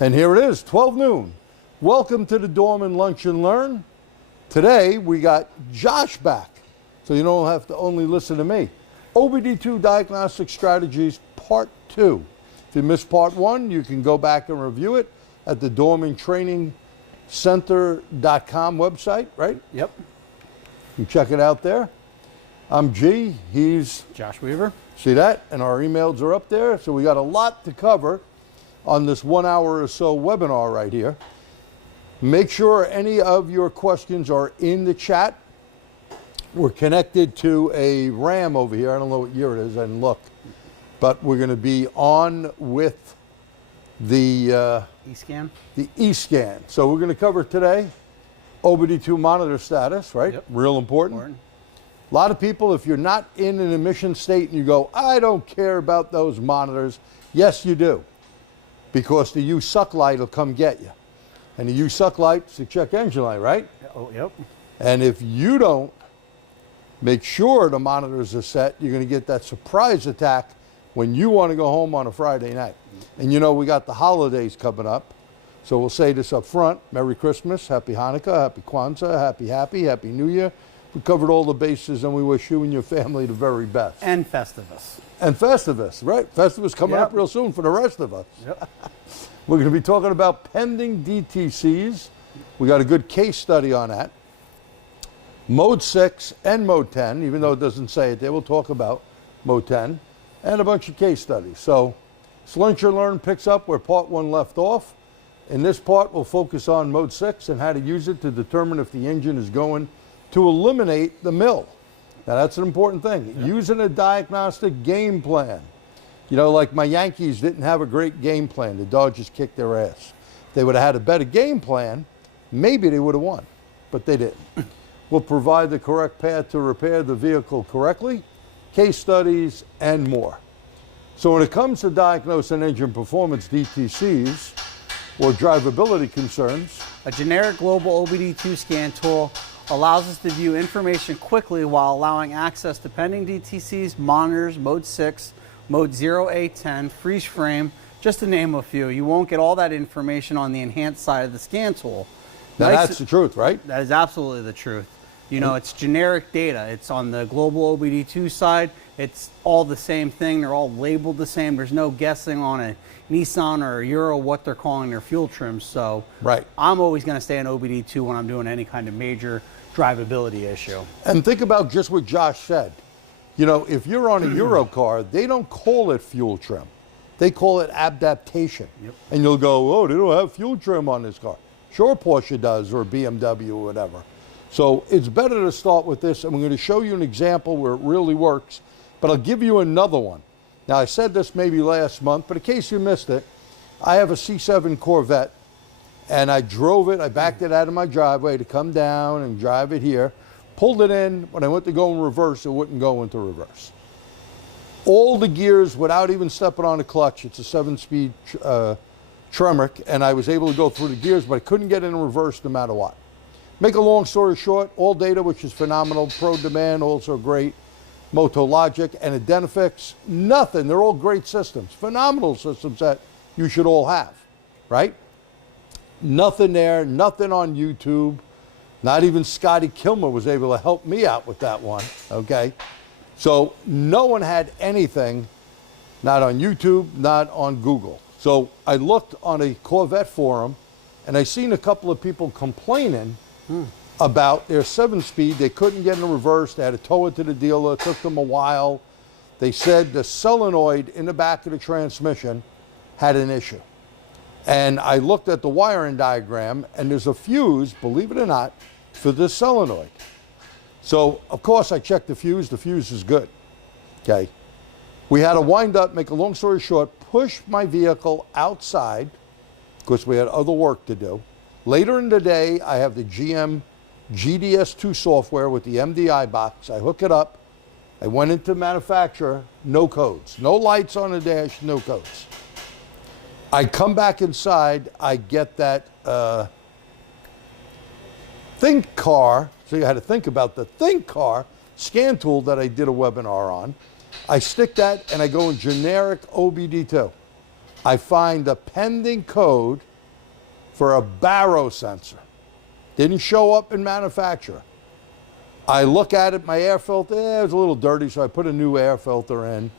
And here it is, 12 noon. Welcome to the Dorman Lunch and Learn. Today we got Josh back, so you don't have to only listen to me. OBD2 Diagnostic Strategies Part 2. If you missed Part 1, you can go back and review it at the DormanTrainingCenter.com website, right? Yep. You can check it out there. I'm G, he's Josh Weaver. See that? And our emails are up there, so we got a lot to cover on this 1 hour or so webinar right here. Make sure any of your questions are in the chat. We're connected to a RAM over here. I don't know what year it is, I didn't look. But we're going to be on with the E-scan. The E-scan. So we're going to cover today OBD2 monitor status, right? Yep. Real important. A lot of people, if you're not in an emission state and you go, I don't care about those monitors, yes, you do. Because the U-suck light will come get you. And the U-suck light's the check engine light, right? Oh, yep. And if you don't make sure the monitors are set, you're going to get that surprise attack when you want to go home on a Friday night. And you know, we got the holidays coming up. So we'll say this up front. Merry Christmas, Happy Hanukkah, Happy Kwanzaa, Happy New Year. We covered all the bases, and we wish you and your family the very best. And Festivus. And Festivus, right? Festivus coming up real soon for the rest of us. Yep. We're going to be talking about pending DTCs. We got a good case study on that. Mode 6 and Mode 10, even though it doesn't say it there, we'll talk about Mode 10, and a bunch of case studies. So, Lunch and Learn picks up where Part 1 left off. In this part, we'll focus on Mode 6 and how to use it to determine if the engine is going to eliminate the mill. Now that's an important thing. Yep. Using a diagnostic game plan. You know, like my Yankees didn't have a great game plan. The Dodgers kicked their ass. If they would have had a better game plan, maybe they would have won, but they didn't. We'll provide the correct path to repair the vehicle correctly, case studies, and more. So when it comes to diagnosing engine performance DTCs or drivability concerns, a generic global OBD2 scan tool allows us to view information quickly while allowing access to pending DTCs, monitors, Mode 6, Mode 0A10, freeze frame, just to name a few. You won't get all that information on the enhanced side of the scan tool. Now that's the truth, right? That is absolutely the truth. You know, it's generic data. It's on the global OBD2 side. It's all the same thing. They're all labeled the same. There's no guessing on a Nissan or a Euro what they're calling their fuel trims. So I'm always going to stay on OBD2 when I'm doing any kind of major drivability issue. And think about just what Josh said. You know, if you're on a Euro car, they don't call it fuel trim. They call it adaptation. Yep. And you'll go, oh, they don't have fuel trim on this car. Sure, Porsche does, or BMW or whatever. So it's better to start with this, and we're going to show you an example where it really works, but I'll give you another one. Now, I said this maybe last month, but in case you missed it, I have a C7 Corvette, and I drove it, I backed it out of my driveway to come down and drive it here, pulled it in. When I went to go in reverse, it wouldn't go into reverse. All the gears without even stepping on the clutch. It's a 7-speed Tremor, and I was able to go through the gears, but I couldn't get in reverse no matter what. Make a long story short, all data, which is phenomenal, Pro Demand, also great, Motologic, and Identifix, nothing. They're all great systems, phenomenal systems that you should all have, right? Nothing there, nothing on YouTube. Not even Scotty Kilmer was able to help me out with that one, okay? So no one had anything, not on YouTube, not on Google. So I looked on a Corvette forum, and I seen a couple of people complaining about their 7-speed. They couldn't get in the reverse. They had to tow it to the dealer. It took them a while. They said the solenoid in the back of the transmission had an issue. And I looked at the wiring diagram, and there's a fuse, believe it or not, for this solenoid. So, of course, I checked the fuse. The fuse is good, okay? We had to wind up, make a long story short, push my vehicle outside because we had other work to do. Later in the day, I have the GM GDS2 software with the MDI box. I hook it up. I went into manufacturer, no codes. No lights on the dash, no codes. I come back inside, I get that Think Car, so you had to think about the Think Car scan tool that I did a webinar on. I stick that and I go in generic OBD2. I find the pending code for a baro sensor. Didn't show up in manufacturer. I look at it, my air filter, it was a little dirty, so I put a new air filter in.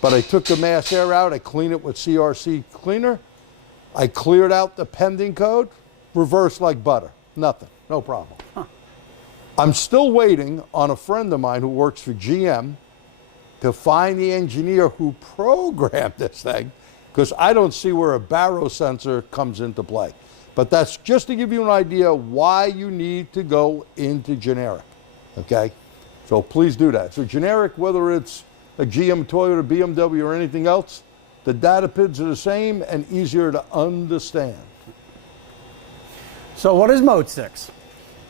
But I took the mass air out, I cleaned it with CRC cleaner. I cleared out the pending code, reversed like butter. Nothing, no problem. Huh. I'm still waiting on a friend of mine who works for GM to find the engineer who programmed this thing, because I don't see where a baro sensor comes into play. But that's just to give you an idea why you need to go into generic, okay? So please do that. So generic, whether it's a GM, Toyota, BMW, or anything else, the data PIDs are the same and easier to understand. So what is Mode 6?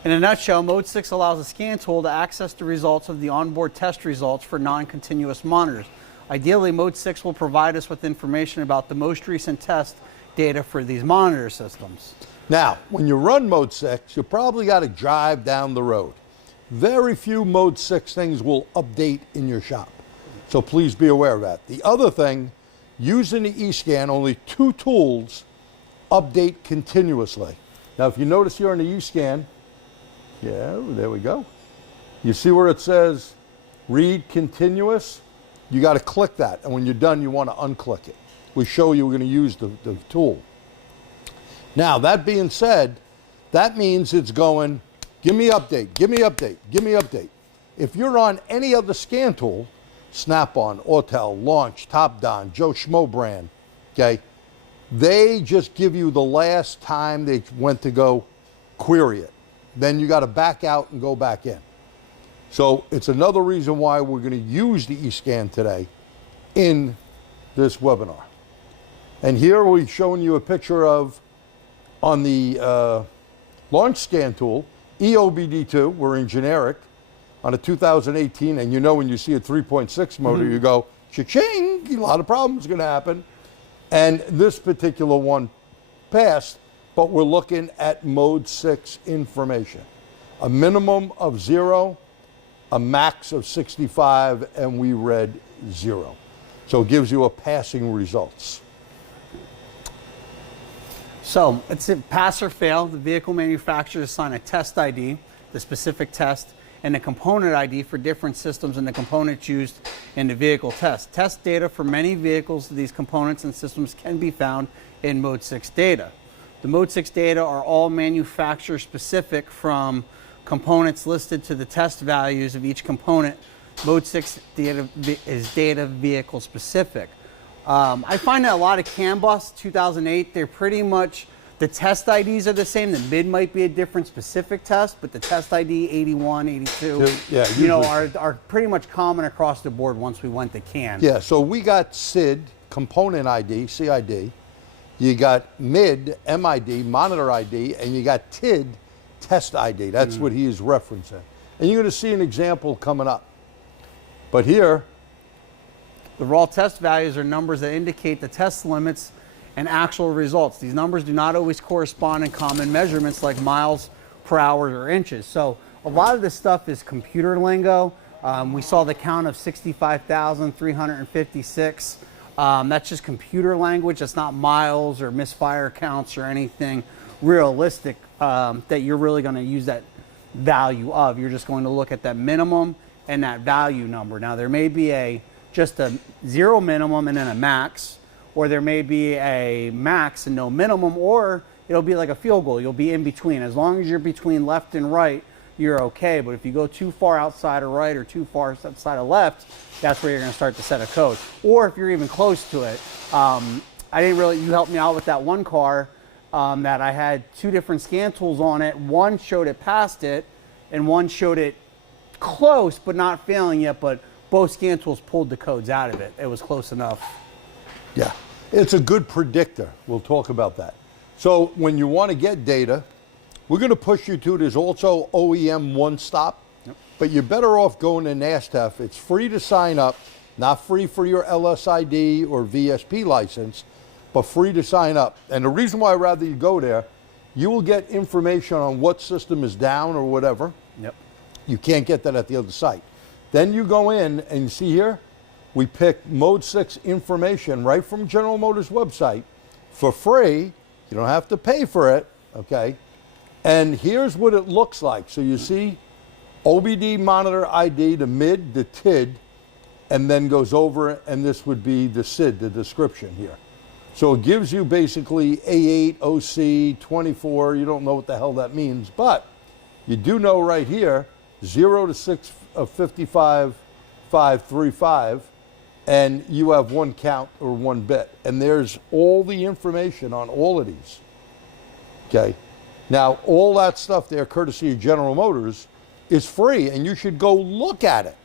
In a nutshell, Mode 6 allows a scan tool to access the results of the onboard test results for non-continuous monitors. Ideally, Mode 6 will provide us with information about the most recent test data for these monitor systems. Now, when you run Mode 6, you probably got to drive down the road. Very few Mode 6 things will update in your shop. So please be aware of that. The other thing, using the eScan, only 2 tools update continuously. Now, if you notice here on the eScan, yeah, there we go. You see where it says read continuous? You got to click that, and when you're done, you want to unclick it. We show you we're going to use the tool. Now, that being said, that means it's going, give me update, give me update, give me update. If you're on any other scan tool, Snap-on, Autel, Launch, Top-Don, Joe Schmo brand, okay, they just give you the last time they went to go query it. Then you got to back out and go back in. So it's another reason why we're going to use the eScan today in this webinar. And here we're showing you a picture of, on the launch scan tool, EOBD2, we're in generic, on a 2018, and you know when you see a 3.6 motor, you go, cha-ching, a lot of problems going to happen. And this particular one passed, but we're looking at Mode 6 information. A minimum of 0, a max of 65, and we read 0. So it gives you a passing results. So it's a pass or fail. The vehicle manufacturers assign a test ID, the specific test, and a component ID for different systems and the components used in the vehicle test. Test data for many vehicles, these components and systems can be found in Mode 6 data. The Mode 6 data are all manufacturer specific, from components listed to the test values of each component. Mode 6 data is data vehicle specific. I find that a lot of CAN bus 2008, they're pretty much, the test IDs are the same. The MID might be a different specific test, but the test ID 81, 82, yeah, you know, are pretty much common across the board once we went to CAN. Yeah, so we got SID, component ID, CID. You got MID, MID, monitor ID, and you got TID, test ID. That's what he is referencing. And you're going to see an example coming up. But here, the raw test values are numbers that indicate the test limits and actual results. These numbers do not always correspond in common measurements like miles per hour or inches. So a lot of this stuff is computer lingo. We saw the count of 65,356. That's just computer language. That's not miles or misfire counts or anything realistic that you're really going to use that value of. You're just going to look at that minimum and that value number. Now there may be just a 0 minimum and then a max, or there may be a max and no minimum, or it'll be like a field goal. You'll be in between. As long as you're between left and right, you're okay. But if you go too far outside of right or too far outside of left, that's where you're going to start to set a code. Or if you're even close to it, you helped me out with that one car that I had 2 different scan tools on it. One showed it past it, and one showed it close but not failing yet, but both scan tools pulled the codes out of it. It was close enough. yeah, it's a good predictor. We'll talk about that. So when you want to get data, we're going to push you to, there's also OEM one-stop, but you're better off going to NASTF. It's free to sign up, not free for your LSID or VSP license, but free to sign up. And the reason why I'd rather you go there, you will get information on what system is down or whatever. Yep. You can't get that at the other site. Then you go in and you see here, we pick Mode 6 information right from General Motors website for free. You don't have to pay for it, okay? And here's what it looks like. So you see OBD monitor ID, the MID, the TID, and then goes over, and this would be the SID, the description here. So it gives you basically A8, OC, 24. You don't know what the hell that means, but you do know right here, 0 to 655, 535, and you have one count or one bit. And there's all the information on all of these, okay? Now, all that stuff there, courtesy of General Motors, is free, and you should go look at it.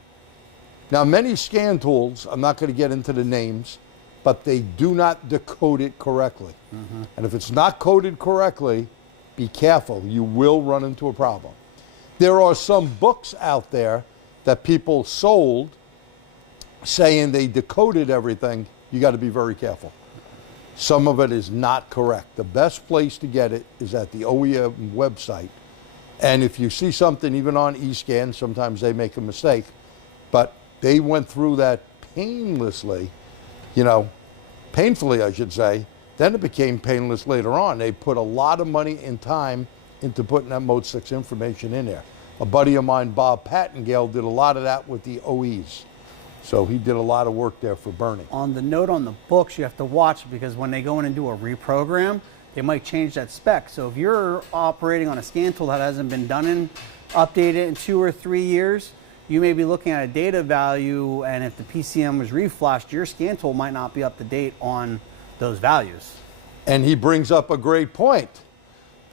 Now, many scan tools, I'm not going to get into the names, but they do not decode it correctly. And if it's not coded correctly, be careful. You will run into a problem. There are some books out there that people sold saying they decoded everything. You got to be very careful. Some of it is not correct. The best place to get it is at the OEM website. And if you see something even on eScan, sometimes they make a mistake, but they went through that painlessly, you know, painfully, I should say. Then it became painless later on. They put a lot of money and time into putting that Mode 6 information in there. A buddy of mine, Bob Pattengale, did a lot of that with the OEs. So he did a lot of work there for Bernie. On the note on the books, you have to watch, because when they go in and do a reprogram, they might change that spec. So if you're operating on a scan tool that hasn't been updated in 2 or 3 years, you may be looking at a data value, and if the PCM was reflashed, your scan tool might not be up to date on those values. And he brings up a great point,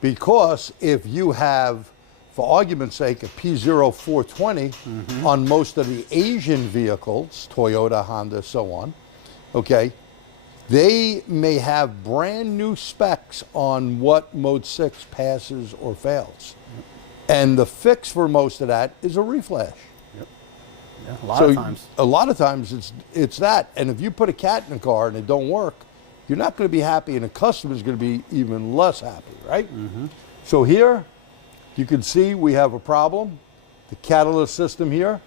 because if you have, for argument's sake, a P0420 on most of the Asian vehicles, Toyota, Honda, so on, okay, they may have brand new specs on what Mode 6 passes or fails. And the fix for most of that is a reflash. Yeah, a lot of times. A lot of times it's that. And if you put a cat in a car and it don't work, you're not going to be happy, and the customer's going to be even less happy, right? So here, you can see we have a problem. The catalyst system here.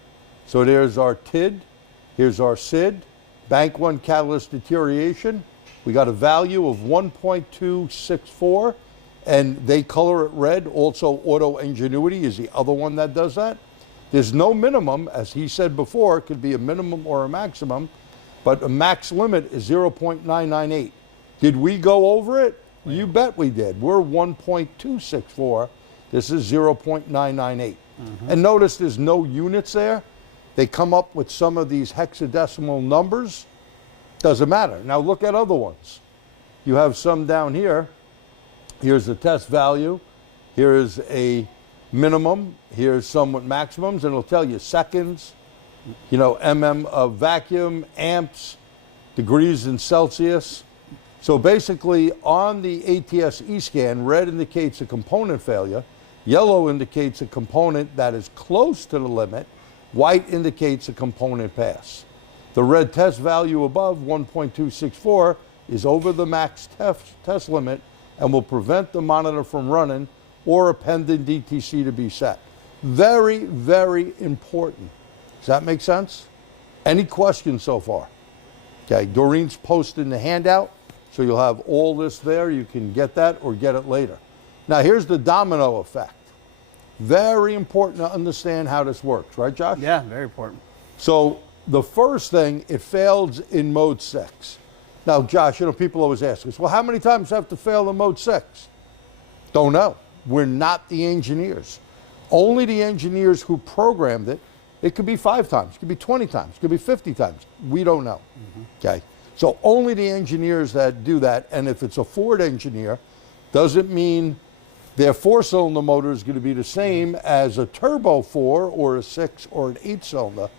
So there's our TID. Here's our SID. Bank 1 catalyst deterioration. We got a value of 1.264, and they color it red. Also, Auto Ingenuity is the other one that does that. There's no minimum, as he said before. It could be a minimum or a maximum, but a max limit is 0.998. Did we go over it? You bet we did. We're 1.264. This is 0.998. And notice there's no units there. They come up with some of these hexadecimal numbers. Doesn't matter. Now look at other ones. You have some down here. Here's the test value. Here is a minimum. Here's some with maximums, and it'll tell you seconds, you know, mm of vacuum, amps, degrees in Celsius. So basically, on the ATS eScan, red indicates a component failure, yellow indicates a component that is close to the limit, white indicates a component pass. The red test value above, 1.264, is over the max test limit and will prevent the monitor from running or a pending DTC to be set. Very, very important. Does that make sense? Any questions so far? Okay, Doreen's posting the handout, so you'll have all this there. You can get that or get it later. Now here's the domino effect. Very important to understand how this works, right, Josh? Yeah, very important. So the first thing, it fails in Mode 6. Now, Josh, you know, people always ask us, well, how many times have to fail in Mode 6? Don't know. We're not the engineers. Only the engineers who programmed it. It could be 5 times, it could be 20 times, it could be 50 times. We don't know, okay? So only the engineers that do that, and if it's a Ford engineer, doesn't mean their 4-cylinder motor is going to be the same as a turbo 4 or a 6 or an 8-cylinder.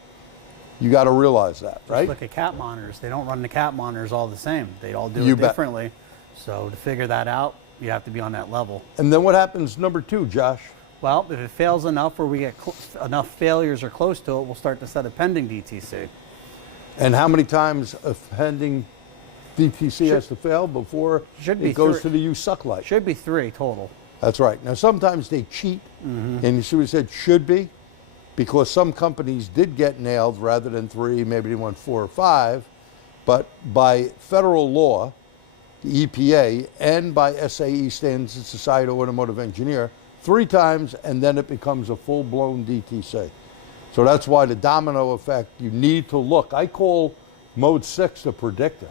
You got to realize that, right? Just look at cat monitors. They don't run the cat monitors all the same. They all do it differently. So to figure that out, you have to be on that level. And then what happens number 2, Josh? Well, if it fails enough or we get enough failures or close to it, we'll start to set a pending DTC. And how many times a pending DTC has to fail before it goes to the use suck light? Should be 3 total. That's right. Now sometimes they cheat, and you see what it said should be, because some companies did get nailed rather than 3, maybe they went 4 or 5, but by federal law, the EPA, and by SAE, stands the Society of Automotive Engineer, 3 times, and then it becomes a full-blown DTC. So that's why the domino effect, you need to look. I call mode 6 the predictor.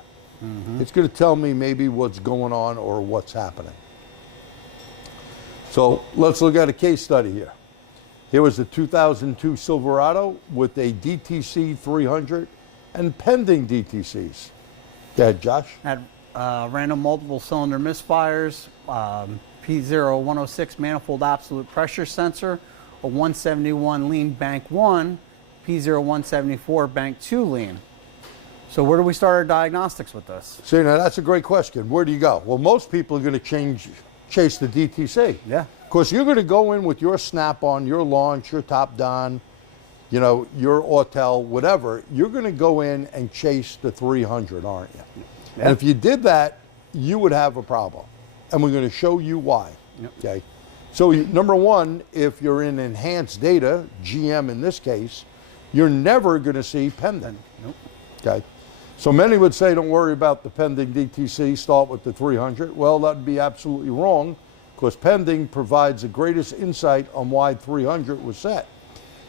It's going to tell me maybe what's going on or what's happening. So let's look at a case study here. Here was the 2002 Silverado with a DTC 300 and pending DTCs. Go ahead, Josh. Had random multiple cylinder misfires, P0106 manifold absolute pressure sensor, a 171 lean bank 1, P0174 bank 2 lean. So where do we start our diagnostics with this? See, now that's a great question. Where do you go? Well, most people are going to chase the DTC. Yeah. Of course, you're going to go in with your Snap-on, your Launch, your Top Don, you know, your Autel, whatever. You're going to go in and chase the 300, aren't you? Yeah. And if you did that, you would have a problem. And we're going to show you why. Yep. Okay. So number one, if you're in enhanced data, GM in this case, you're never going to see pending. Nope. Okay. So many would say, don't worry about the pending DTC, start with the 300. Well, that'd be absolutely wrong, because pending provides the greatest insight on why 300 was set.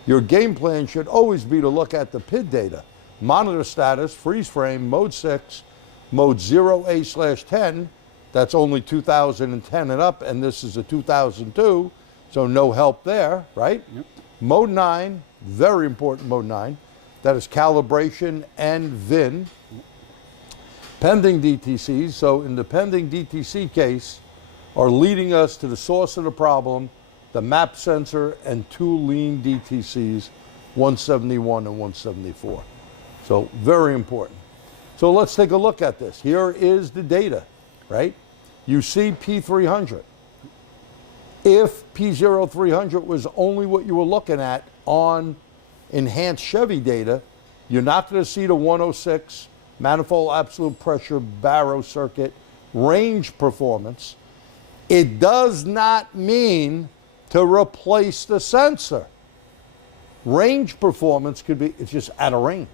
Your game plan should always be to look at the PID data, monitor status, freeze frame, mode 6, mode 0A/10, that's only 2010 and up, and this is a 2002, so no help there, right? Yep. Mode 9, very important mode 9, that is calibration and VIN. Pending DTCs, so in the pending DTC case, are leading us to the source of the problem, the map sensor and 2 lean DTCs, 171 and 174. So very important. So let's take a look at this. Here is the data, right? You see P300. If P0300 was only what you were looking at on enhanced Chevy data, you're not going to see the 106 manifold absolute pressure baro circuit range performance. It does not mean to replace the sensor. Range performance could be, it's just out of range.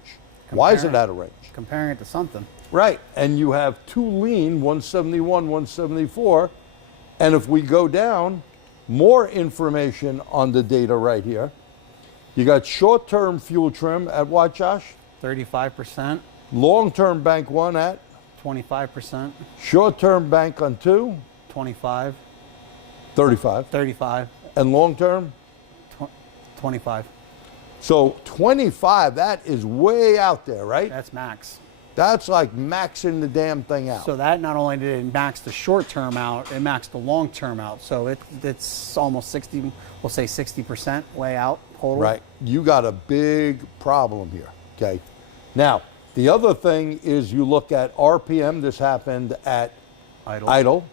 Why is it out of range? Comparing it to something. Right, and you have 2 lean, 171, 174, and if we go down, more information on the data right here. You got short-term fuel trim at what, Josh? 35%. Long-term bank 1 at? 25%. Short-term bank on 2? 25. 35. 35. And long-term? 25. So 25, that is way out there, right? That's max. That's like maxing the damn thing out. So that not only did it max the short term out, it maxed the long term out. So it's almost 60, we'll say 60% way out total. Right. You got a big problem here, okay? Now, the other thing is you look at RPM. This happened at idle.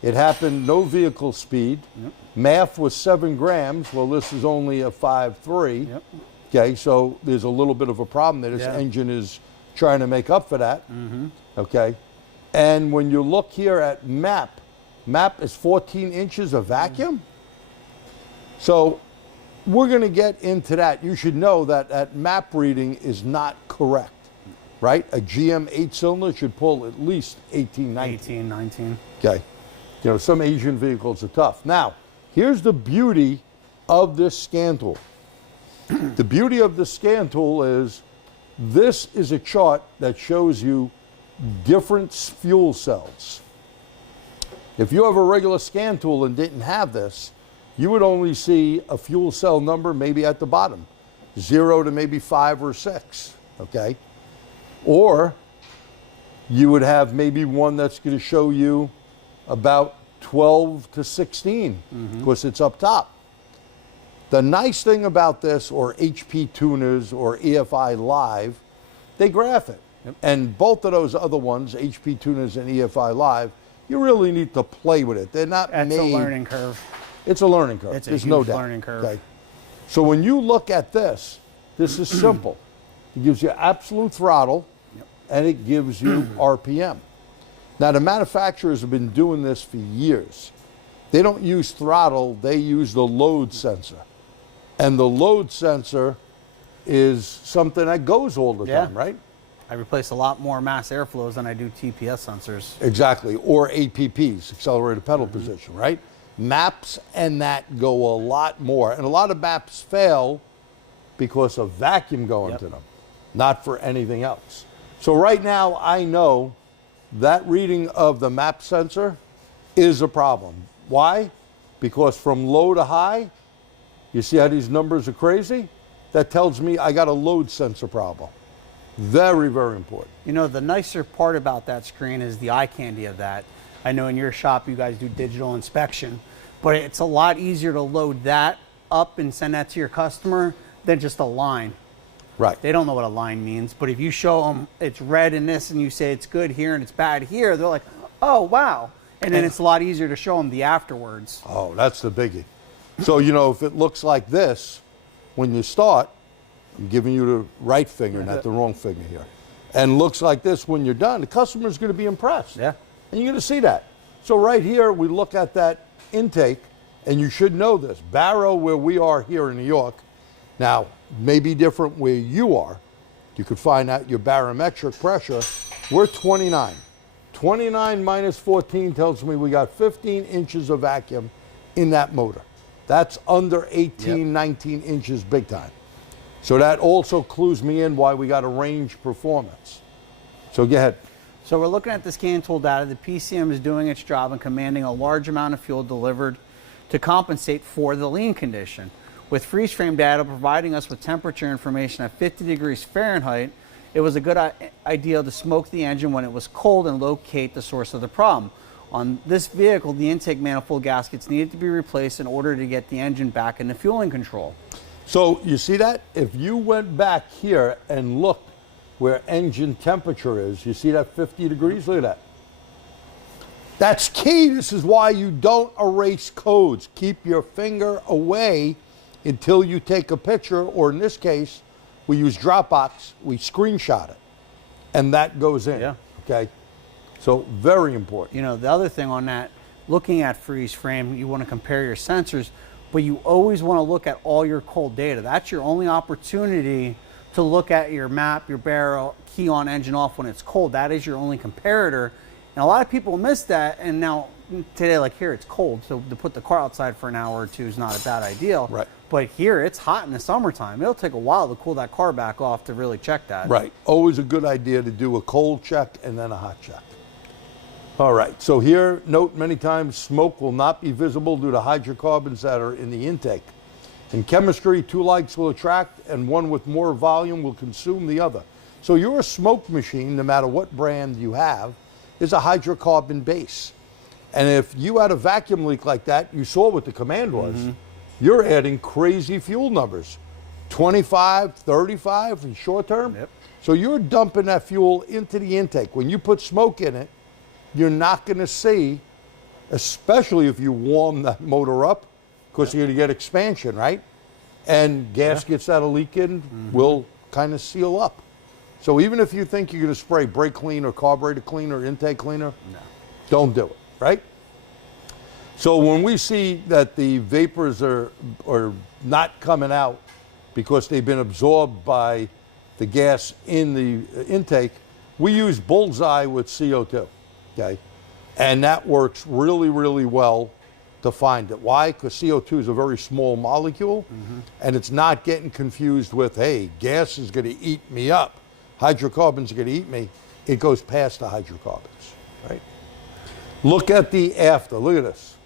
It happened no vehicle speed. Yep. MAF was 7 grams. Well, this is only a 5.3. Yep. Okay, so there's a little bit of a problem there. This engine is trying to make up for that. Okay, and when you look here at MAP is 14 inches of vacuum. So we're going to get into that. You should know that that MAP reading is not correct, right? A GM 8-cylinder should pull at least 18, 19. 18, 19. Okay, you know, some Asian vehicles are tough. Now, here's the beauty of this scan tool. The beauty of the scan tool is this is a chart that shows you different fuel cells. If you have a regular scan tool and didn't have this, you would only see a fuel cell number maybe at the bottom, 0 to maybe 5 or 6, okay? Or you would have maybe one that's going to show you about 12 to 16, because it's up top. The nice thing about this, or HP tuners or EFI Live, they graph it. Yep. And both of those other ones, HP tuners and EFI Live, you really need to play with it. They're not made. It's a learning curve. It's a learning curve. It's a There's huge no doubt. learning curve. Okay. So when you look at this, this is simple. It gives you absolute throttle, and it gives you RPM. Now, the manufacturers have been doing this for years. They don't use throttle, they use the load sensor. And the load sensor is something that goes all the time, right? I replace a lot more mass airflows than I do TPS sensors. Exactly, or APPs, accelerated pedal position, right? Maps and that go a lot more. And a lot of maps fail because of vacuum going to them, not for anything else. So right now, I know that reading of the map sensor is a problem. Why? Because from low to high, you see how these numbers are crazy? That tells me I got a load sensor problem. Very, very important. You know, the nicer part about that screen is the eye candy of that. I know in your shop you guys do digital inspection, but it's a lot easier to load that up and send that to your customer than just a line. Right. They don't know what a line means, but if you show them it's red in this and you say it's good here and it's bad here, they're like, oh, wow. And then it's a lot easier to show them the afterwards. Oh, that's the biggie. So, you know, if it looks like this, when you start, I'm giving you the right finger, not the wrong finger here, and looks like this when you're done, the customer's going to be impressed. Yeah. And you're going to see that. So right here, we look at that intake, and you should know this. Barrow, where we are here in New York, now, may be different where you are. You could find out your barometric pressure. We're 29. 29 minus 14 tells me we got 15 inches of vacuum in that motor. That's under 18, 19 inches big time. So that also clues me in why we got a range performance. So go ahead. So we're looking at the scan tool data. The PCM is doing its job and commanding a large amount of fuel delivered to compensate for the lean condition. With freeze frame data providing us with temperature information at 50 degrees Fahrenheit, it was a good idea to smoke the engine when it was cold and locate the source of the problem. On this vehicle, the intake manifold gaskets needed to be replaced in order to get the engine back into fueling control. So you see that? If you went back here and looked where engine temperature is, you see that 50 degrees? Look at that. That's key. This is why you don't erase codes. Keep your finger away until you take a picture, or in this case, we use Dropbox, we screenshot it, and that goes in, okay? So very important. You know, the other thing on that, looking at freeze frame, you want to compare your sensors, but you always want to look at all your cold data. That's your only opportunity to look at your map, your barrel, key on, engine off when it's cold. That is your only comparator. And a lot of people miss that, and now today, like here, it's cold, so to put the car outside for an hour or two is not a bad idea. Right. But here, it's hot in the summertime. It'll take a while to cool that car back off to really check that. Right. Always a good idea to do a cold check and then a hot check. All right. So here, note many times smoke will not be visible due to hydrocarbons that are in the intake. In chemistry, two likes will attract, and one with more volume will consume the other. So your smoke machine, no matter what brand you have, is a hydrocarbon base. And if you had a vacuum leak like that, you saw what the command was. You're adding crazy fuel numbers, 25, 35 in short term. So you're dumping that fuel into the intake. When you put smoke in it, you're not going to see, especially if you warm that motor up, because you're going to get expansion, right? And gaskets that are leaking will kind of seal up. So even if you think you're going to spray brake cleaner, carburetor cleaner, intake cleaner, don't do it, right? So when we see that the vapors are not coming out because they've been absorbed by the gas in the intake, we use bullseye with CO2, okay? And that works really, really well to find it. Why? Because CO2 is a very small molecule, and it's not getting confused with, hey, gas is going to eat me up. Hydrocarbons are going to eat me. It goes past the hydrocarbons, right? Look at the after. Look at this.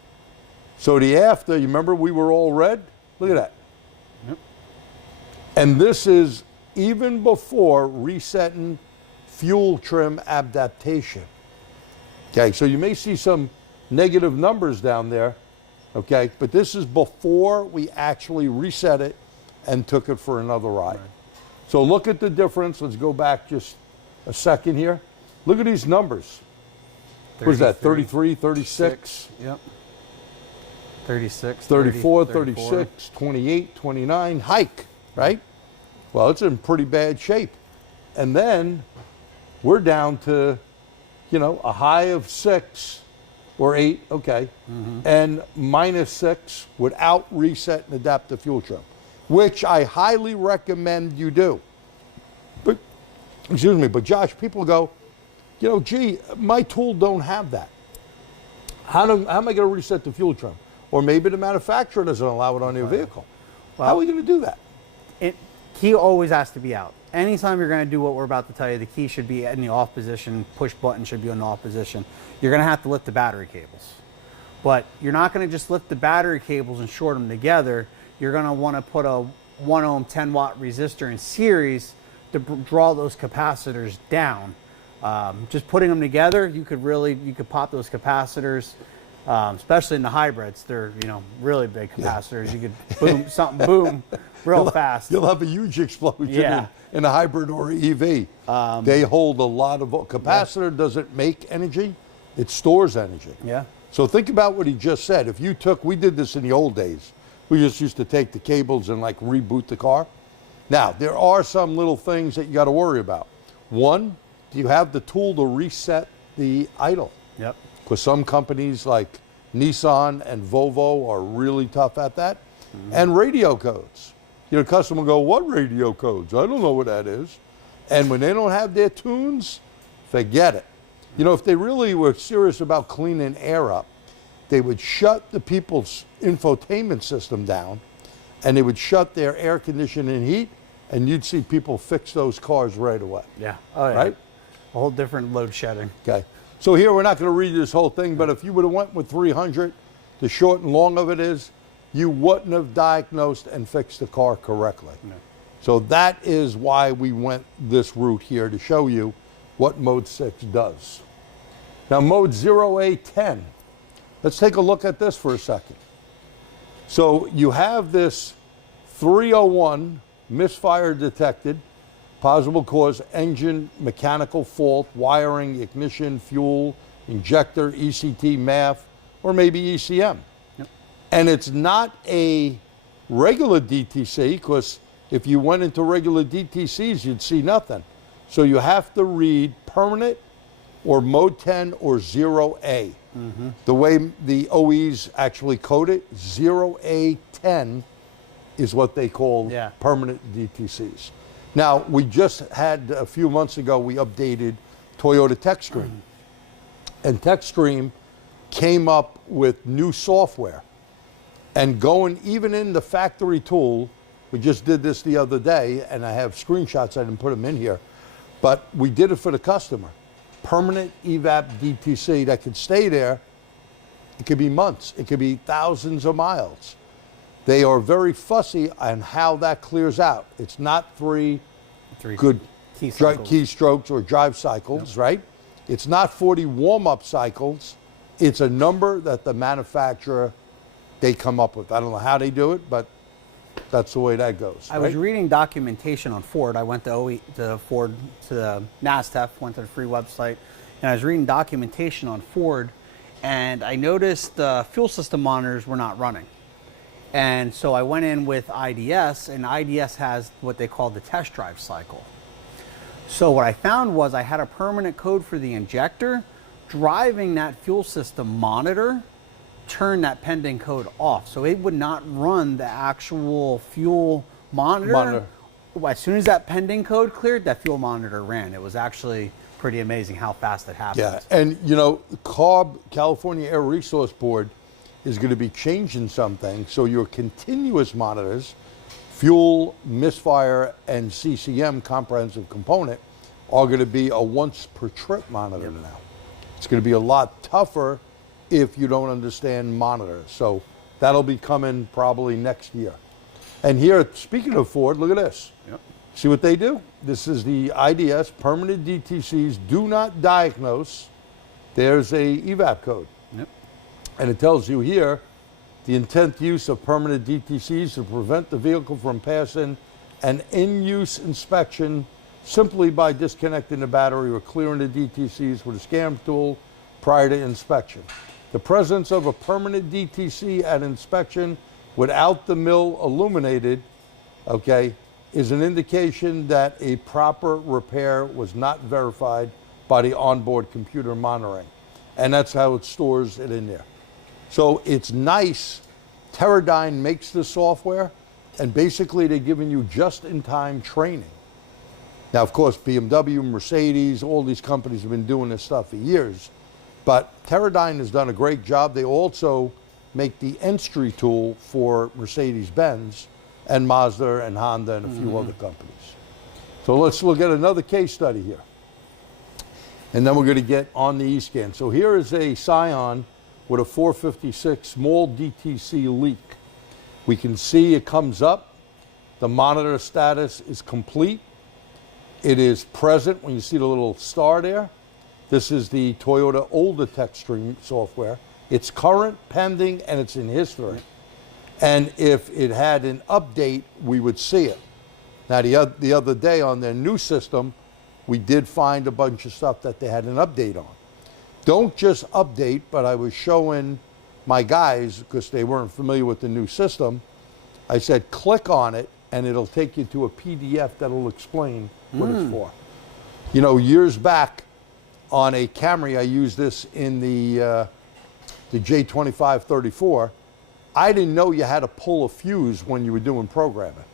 So the after, you remember we were all red? Look at that. And this is even before resetting fuel trim adaptation. Okay, so you may see some negative numbers down there, okay? But this is before we actually reset it and took it for another ride. So look at the difference. Let's go back just a second here. Look at these numbers. What is that, 33, 36? Yep. 36, 34, 36, 28, 29, hike, right? Well, it's in pretty bad shape. And then we're down to, you know, a high of 6 or 8, okay, and -6 without reset and adaptive fuel trim. which I highly recommend you do. But, excuse me, but Josh, people go, you know, gee, my tool don't have that. How am I going to reset the fuel trim? Or maybe the manufacturer doesn't allow it on your vehicle. Well, how are we going to do that? Key always has to be out. Anytime you're going to do what we're about to tell you, the key should be in the off position, push button should be in the off position. You're going to have to lift the battery cables. But you're not going to just lift the battery cables and short them together. You're going to want to put a 1 ohm 10 watt resistor in series to draw those capacitors down. Just putting them together, you could pop those capacitors, especially in the hybrids. They're, you know, really big capacitors. Yeah. You could boom, something boom real fast. You'll have a huge explosion in a hybrid or EV. They hold a lot of capacitor. Doesn't make energy, it stores energy. Yeah. So think about what he just said. If you took, we did this in the old days. We just used to take the cables and like reboot the car. Now, there are some little things that you got to worry about. One, do you have the tool to reset the idle? Yep. Because some companies like Nissan and Volvo are really tough at that. Mm-hmm. And radio codes. You know, customer will go, what radio codes? I don't know what that is. And when they don't have their tunes, forget it. You know, if they really were serious about cleaning air up, they would shut the people's infotainment system down and they would shut their air conditioning and heat, and you'd see people fix those cars right away. Yeah. Oh, yeah. Right? A whole different load shedding. Okay. So here, we're not going to read this whole thing, but if you would have went with 300, the short and long of it is, you wouldn't have diagnosed and fixed the car correctly. No. So that is why we went this route here, to show you what Mode 6 does. Now, Mode 0A10. Let's take a look at this for a second. So you have this 301 misfire detected, possible cause engine mechanical fault, wiring, ignition, fuel, injector, ECT, MAF, or maybe ECM. Yep. And it's not a regular DTC, because if you went into regular DTCs, you'd see nothing. So you have to read permanent or Mode 10 or 0A. Mm-hmm. The way the OEs actually code it, 0A10 is what they call permanent DTCs. Now, we just had, a few months ago, we updated Toyota TechScreen. And TechScreen came up with new software. And going even in the factory tool, we just did this the other day, and I have screenshots, I didn't put them in here, but we did it for the customer. Permanent EVAP DTC that could stay there. It could be months. It could be thousands of miles. They are very fussy on how that clears out. It's not three good keystrokes or drive cycles, right? It's not 40 warm-up cycles. It's a number that the manufacturer, they come up with. I don't know how they do it, but that's the way that goes. I was reading documentation on Ford. I went to Ford, to the NASTEF, went to the free website, and I was reading documentation on Ford, and I noticed the fuel system monitors were not running. And so I went in with IDS, and IDS has what they call the test drive cycle. So what I found was I had a permanent code for the injector. Driving that fuel system monitor turn that pending code off. So it would not run the actual fuel monitor. As soon as that pending code cleared, that fuel monitor ran. It was actually pretty amazing how fast it happened. Yeah, and you know, CARB, California Air Resource Board, is going to be changing something. So your continuous monitors, fuel, misfire, and CCM, comprehensive component, are going to be a once per trip monitor now. It's going to be a lot tougher if you don't understand monitors. So that'll be coming probably next year. And here, speaking of Ford, look at this. Yep. See what they do? This is the IDS, permanent DTCs, do not diagnose. There's a EVAP code. Yep. And it tells you here, the intent use of permanent DTCs to prevent the vehicle from passing an in-use inspection simply by disconnecting the battery or clearing the DTCs with a scan tool prior to inspection. The presence of a permanent DTC at inspection without the mill illuminated, okay, is an indication that a proper repair was not verified by the onboard computer monitoring. And that's how it stores it in there. So it's nice. Teradyne makes the software, And basically they're giving you just-in-time training. Now, of course, BMW, Mercedes, all these companies have been doing this stuff for years. But Teradyne has done a great job. They also make the entry tool for Mercedes-Benz and Mazda and Honda and a few other companies. So let's look at another case study here. And then we're going to get on the E-scan. So here is a Scion with a 456 small DTC leak. We can see it comes up. The monitor status is complete. It is present when you see the little star there. This is the Toyota older tech stream software. It's current, pending, and it's in history. And if it had an update, we would see it. Now, the other day on their new system, we did find a bunch of stuff that they had an update on. Don't just update, but I was showing my guys, because they weren't familiar with the new system, I said, click on it, and it'll take you to a PDF that'll explain what it's for. You know, years back on a Camry, I used this in the J2534. I didn't know you had to pull a fuse when you were doing programming.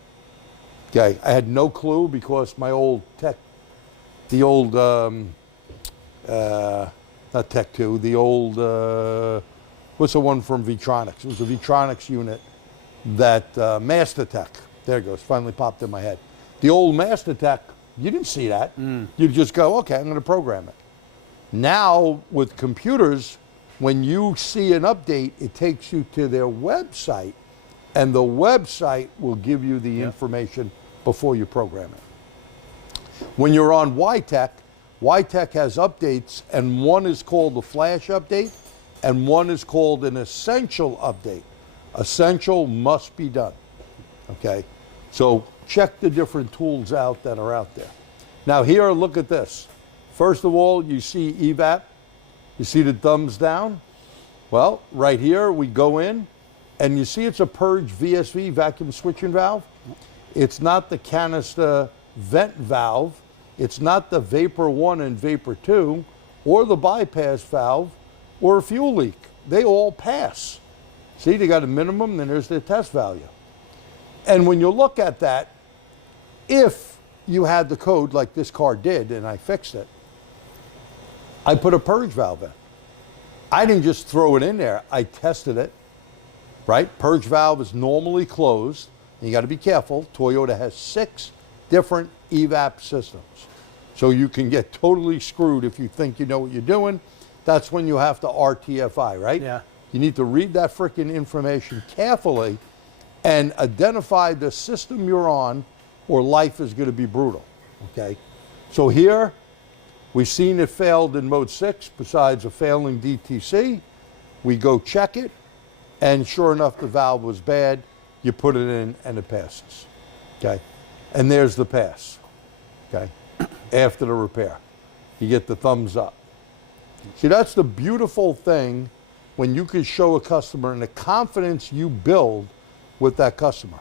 Okay, I had no clue because my old tech, the old, not Tech 2, the old, what's the one from Vitronics? It was a Vitronics unit that, MasterTech, there it goes, finally popped in my head. The old MasterTech, you didn't see that. You just go, okay, I'm going to program it. Now, with computers, when you see an update, it takes you to their website, and the website will give you the information before you program it. When you're on YTech, YTech has updates, and one is called the flash update, and one is called an essential update. Essential must be done, okay? So check the different tools out that are out there. Now here, look at this. First of all, you see EVAP. You see the thumbs down? Well, right here, we go in, and you see it's a purge VSV, vacuum switching valve. It's not the canister vent valve. It's not the vapor 1 and vapor 2, or the bypass valve, or a fuel leak. They all pass. See, they got a minimum, then there's their test value. And when you look at that, if you had the code like this car did, and I fixed it, I put a purge valve in. I didn't just throw it in there, I tested it, right? Purge valve is normally closed. You got to be careful. Toyota has 6 different EVAP systems. So you can get totally screwed if you think you know what you're doing. That's when you have to RTFI, right? Yeah. You need to read that frickin' information carefully and identify the system you're on, or life is going to be brutal, okay? So here, we've seen it failed in mode 6, besides a failing DTC. We go check it, and sure enough, the valve was bad. You put it in, and it passes, okay? And there's the pass, okay? After the repair. You get the thumbs up. See, that's the beautiful thing when you can show a customer and the confidence you build with that customer.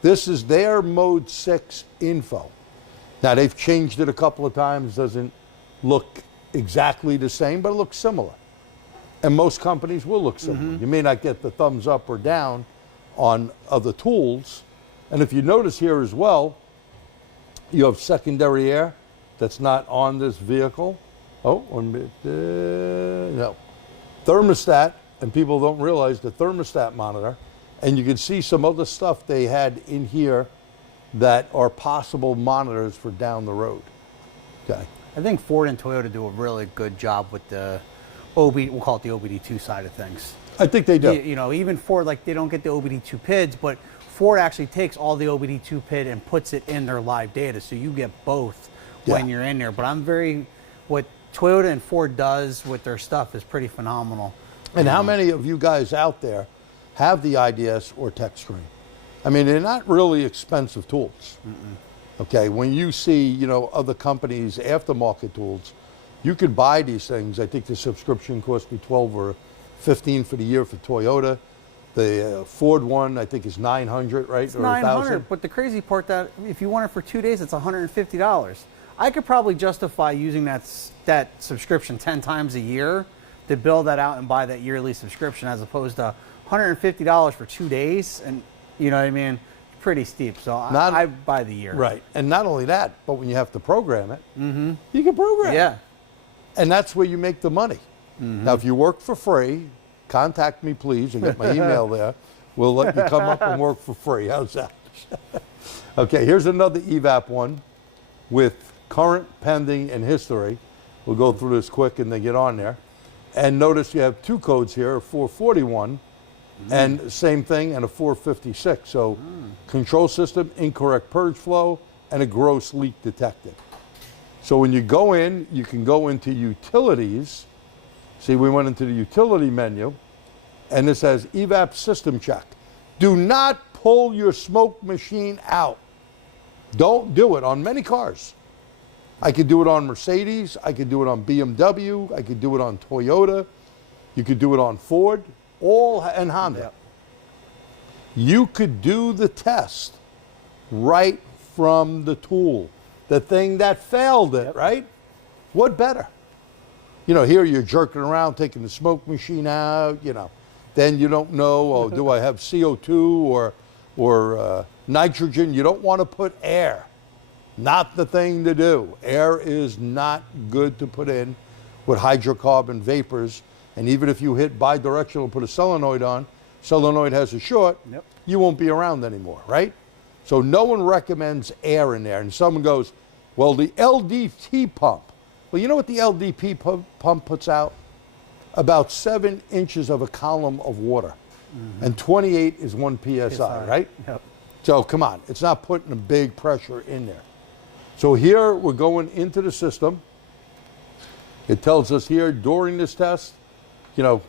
This is their mode 6 info. Now, they've changed it a couple of times. Doesn't look exactly the same, but it looks similar. And most companies will look similar. You may not get the thumbs up or down on other tools. And if you notice here as well, you have secondary air that's not on this vehicle. Oh, 1 minute, no. Thermostat, and people don't realize the thermostat monitor, and you can see some other stuff they had in here that are possible monitors for down the road, okay? I think Ford and Toyota do a really good job with the OBD, we'll call it the OBD2 side of things. I think they do. You know, even Ford, like, they don't get the OBD2 PIDs, but Ford actually takes all the OBD2 PID and puts it in their live data, so you get both when you're in there. But I'm very, what Toyota and Ford does with their stuff is pretty phenomenal. And how many of you guys out there have the IDS or TechScreen? I mean, they're not really expensive tools. Okay, when you see, you know, other companies' aftermarket tools, you could buy these things. I think the subscription costs me $12 or $15 for the year for Toyota. The Ford one, I think, is $900, right? It's or $900, $1,000. but the crazy part that if you want it for 2 days, it's $150. I could probably justify using that subscription 10 times a year to build that out and buy that yearly subscription, as opposed to $150 for 2 days. And you know what I mean? pretty steep, so Not- I buy the year. Right. And not only that, but when you have to program it, you can program it. Yeah. And that's where you make the money. Now, if you work for free, contact me, please. You get my email there. We'll let you come up and work for free. How's that? Okay, here's another EVAP one with current, pending, and history. We'll go through this quick and then get on there. And notice you have two codes here, a 441 and same thing, and a 456. So control system, incorrect purge flow, and a gross leak detected. So when you go in, you can go into utilities. See, we went into the utility menu, and this says EVAP system check. Do not pull your smoke machine out. Don't do it on many cars. I could do it on Mercedes, I could do it on BMW, I could do it on Toyota, you could do it on Ford, and Honda. Yep. You could do the test right from the tool, the thing that failed it, right? What better? You know, here you're jerking around, taking the smoke machine out, you know. Then you don't know, oh, do I have CO2 or nitrogen? You don't want to put air. Not the thing to do. Air is not good to put in with hydrocarbon vapors. And even if you hit bidirectional, put a solenoid on, solenoid has a short, you won't be around anymore, right? So no one recommends air in there. And someone goes, well, the LDT pump. Well, you know what the LDP pump puts out? About 7 inches of a column of water. And 28 is 1 PSI, right? Yep. So come on, it's not putting a big pressure in there. So here we're going into the system. It tells us here during this test, you know,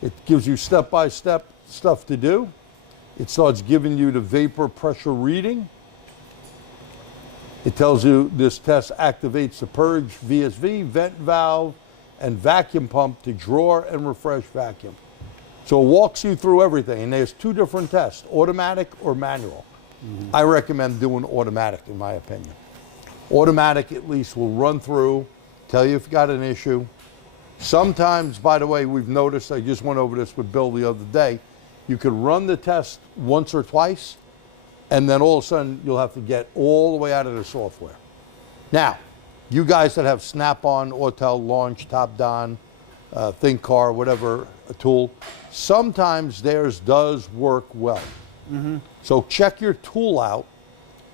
it gives you step-by-step stuff to do. It starts giving you the vapor pressure reading. It tells you this test activates the purge VSV, vent valve, and vacuum pump to draw and refresh vacuum. So it walks you through everything, and there's two different tests, automatic or manual. I recommend doing automatic, in my opinion. Automatic at least will run through, tell you if you got an issue. Sometimes, by the way, we've noticed, I just went over this with Bill the other day, you could run the test once or twice, and then all of a sudden you'll have to get all the way out of the software. Now, you guys that have Snap-on, Autel, Launch, Top-Don, ThinkCar, whatever a tool, sometimes theirs does work well. So check your tool out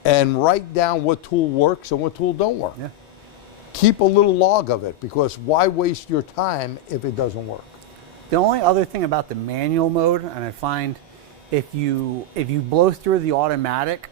and write down what tool works and what tool don't work. Yeah. Keep a little log of it, because why waste your time if it doesn't work? The only other thing about the manual mode, and I find if you blow through the automatic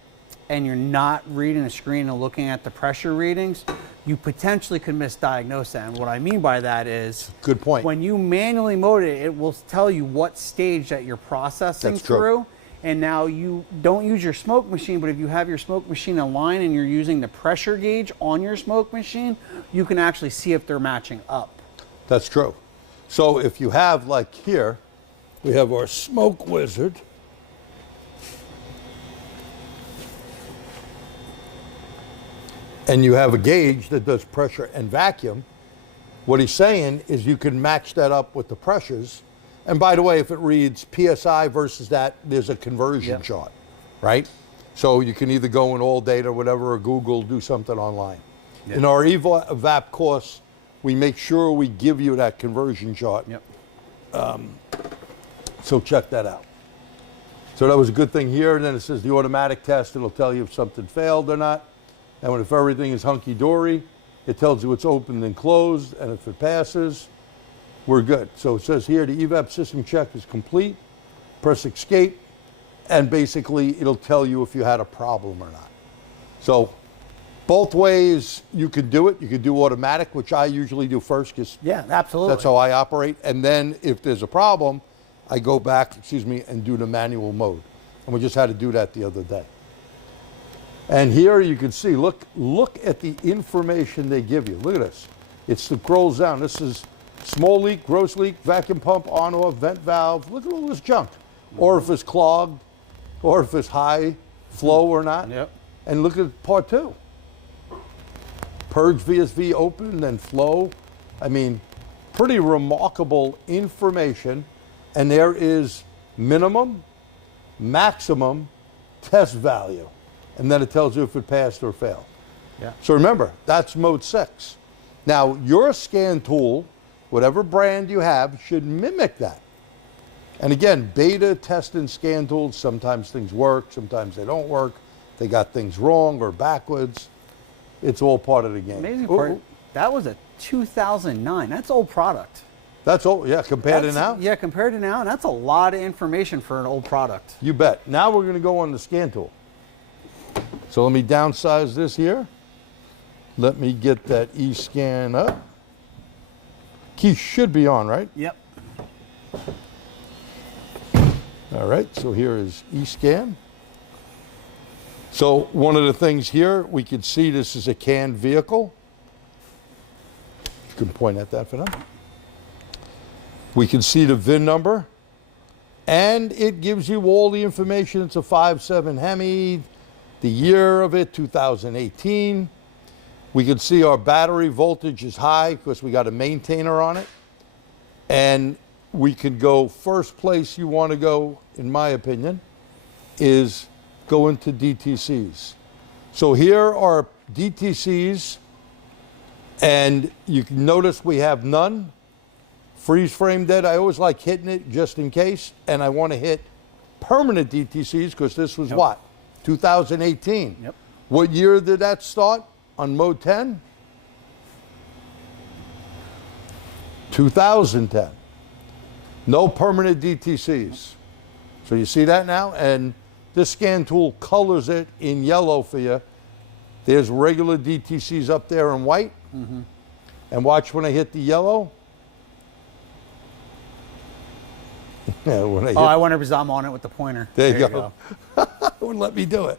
and you're not reading the screen and looking at the pressure readings, you potentially could misdiagnose that. And what I mean by that is, Good point. when you manually mode it, it will tell you what stage that you're processing That's true. through. And now you don't use your smoke machine, but if you have your smoke machine aligned and you're using the pressure gauge on your smoke machine, you can actually see if they're matching up. That's true. So if you have, like here, we have our smoke wizard. And you have a gauge that does pressure and vacuum. What he's saying is you can match that up with the pressures. And by the way, if it reads PSI versus that, there's a conversion chart, right? So you can either go in all data, whatever, or Google, do something online. In our EVAP course, we make sure we give you that conversion chart. So check that out. So that was a good thing here. And then it says the automatic test. It'll tell you if something failed or not. And if everything is hunky-dory, it tells you it's opened and closed. And if it passes, we're good. So it says here, the EVAP system check is complete. Press escape, and basically it'll tell you if you had a problem or not. So both ways you could do it. You could do automatic, which I usually do first, because Absolutely. that's how I operate. And then if there's a problem, I go back, and do the manual mode. And we just had to do that the other day. And here you can see, look at the information they give you. Look at this. It scrolls down. This is small leak, gross leak, vacuum pump, on, off, vent valve. Look at all this junk. Or if it's clogged, or if it's high flow or not. And look at part 2. Purge VSV open and flow. I mean, pretty remarkable information. And there is minimum, maximum, test value, and then it tells you if it passed or failed. Yeah. So remember, that's mode 6. Now, your scan tool, whatever brand you have, should mimic that. And again, beta test and scan tools, sometimes things work, sometimes they don't work. They got things wrong or backwards. It's all part of the game. Amazing part, that was a 2009. That's old product. That's all, yeah, compared to now? Yeah, compared to now, and that's a lot of information for an old product. You bet. Now we're going to go on the scan tool. So let me downsize this here. Let me get that E-scan up. Key should be on, right? Yep. All right, so here is E-scan. So one of the things here, we can see this is a canned vehicle. You can point at that for now. We can see the VIN number, and it gives you all the information. It's a 5.7 Hemi, the year of it, 2018. We can see our battery voltage is high because we got a maintainer on it. And we can go, first place you want to go, in my opinion, is go into DTCs. So here are DTCs, and you can notice we have none. Freeze frame dead, I always like hitting it just in case, and I want to hit permanent DTCs because this was what? 2018. Yep. What year did that start on mode 10? 2010. No permanent DTCs. So you see that now? And this scan tool colors it in yellow for you. There's regular DTCs up there in white. Mm-hmm. And watch when I hit the yellow. Yeah, when I wonder if I'm on it with the pointer. There you go. Wouldn't let me do it.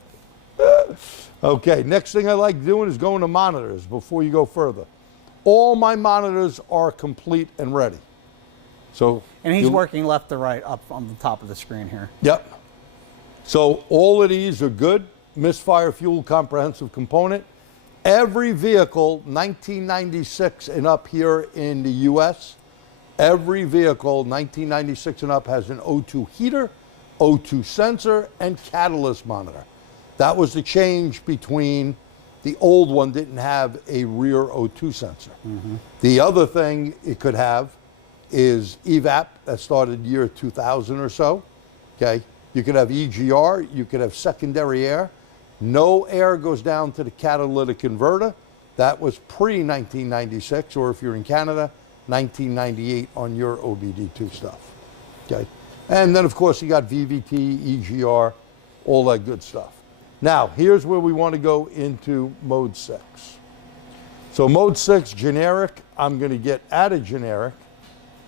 Okay, next thing I like doing is going to monitors before you go further. All my monitors are complete and ready. So and he's working left to right up on the top of the screen here. Yep. So all of these are good. Misfire fuel comprehensive component. Every vehicle, 1996 and up here in the US, every vehicle 1996 and up has an O2 heater, O2 sensor, and catalyst monitor. That was the change between the old one didn't have a rear O2 sensor. Mm-hmm. The other thing it could have is EVAP that started year 2000 or so. Okay, you could have EGR, you could have secondary air. No air goes down to the catalytic converter. That was pre-1996, or if you're in Canada, 1998 on your OBD2 stuff. Okay, and then of course you got VVT, EGR, all that good stuff. Now here's where we want to go into mode 6. So mode 6, generic. I'm going to get out of generic,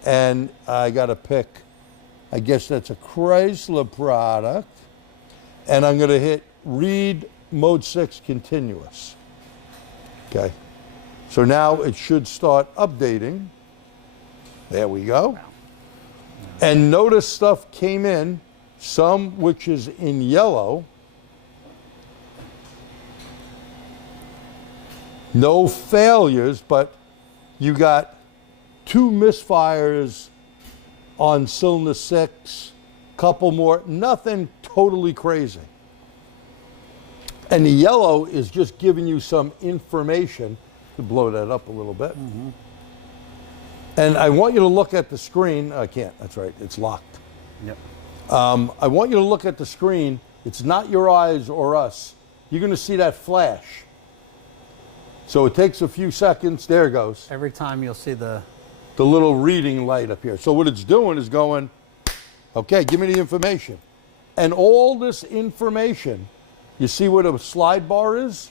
and I got to pick, I guess that's a Chrysler product, and I'm going to hit read mode 6 continuous. Okay, so now it should start updating. There we go. And notice stuff came in, some which is in yellow. No failures, but you got 2 misfires on cylinder 6, couple more, nothing totally crazy. And the yellow is just giving you some information to blow that up a little bit. Mm-hmm. And I want you to look at the screen. I can't, that's right, it's locked. Yep. I want you to look at the screen. It's not your eyes or us. You're going to see that flash. So it takes a few seconds. There it goes. Every time you'll see the little reading light up here. So what it's doing is going, okay, give me the information. And all this information, you see what a slide bar is?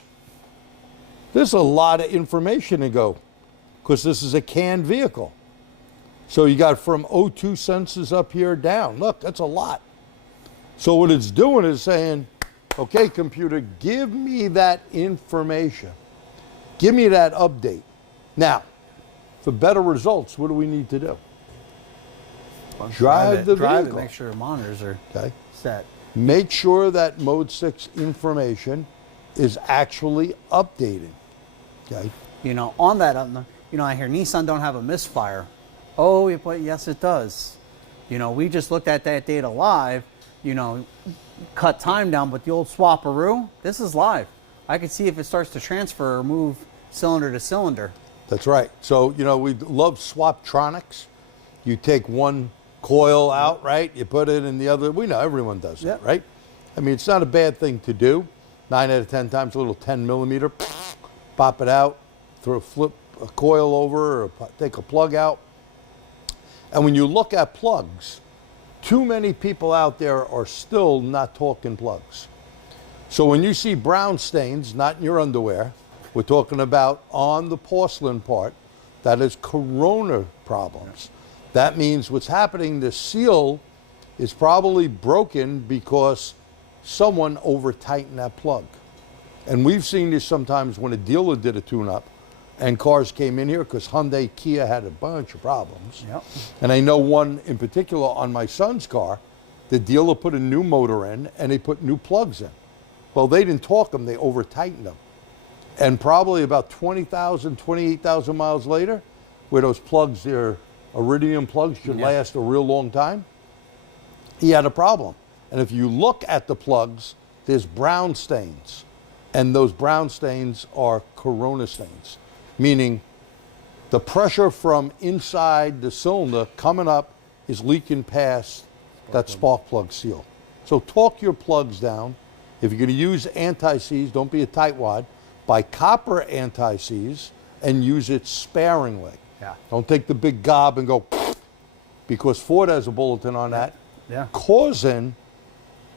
There's a lot of information to go because this is a canned vehicle. So you got from O2 sensors up here down. Look, that's a lot. So what it's doing is saying, okay, computer, give me that information. Give me that update. Now, for better results, what do we need to do? Drive the vehicle. Make sure the monitors are set. Make sure that mode 6 information is actually updating. Okay. You know, on that, you know, I hear Nissan don't have a misfire. Oh, but yes, it does. You know, we just looked at that data live. You know, cut time down, but the old swapperoo, this is live. I can see if it starts to transfer or move cylinder to cylinder. That's right. So, you know, we love swaptronics. You take one coil out, right? You put it in the other. We know everyone does that, right? I mean, it's not a bad thing to do. 9 out of 10 times, a little 10 millimeter, pop it out, flip a coil over, or take a plug out. And when you look at plugs, too many people out there are still not talking plugs. So when you see brown stains, not in your underwear, we're talking about on the porcelain part, that is corona problems. That means what's happening, the seal is probably broken because someone over-tightened that plug. And we've seen this sometimes when a dealer did a tune-up and cars came in here because Hyundai, Kia had a bunch of problems. Yep. And I know one in particular on my son's car, the dealer put a new motor in and they put new plugs in. Well, they didn't torque them, they over-tightened them. And probably about 20,000, 28,000 miles later, where those plugs, their iridium plugs should last a real long time, he had a problem. And if you look at the plugs, there's brown stains. And those brown stains are corona stains, meaning the pressure from inside the cylinder coming up is leaking past that spark plug seal. So torque your plugs down. If you're going to use anti-seize, don't be a tightwad. Buy copper anti-seize and use it sparingly. Yeah. Don't take the big gob and go, because Ford has a bulletin on that, causing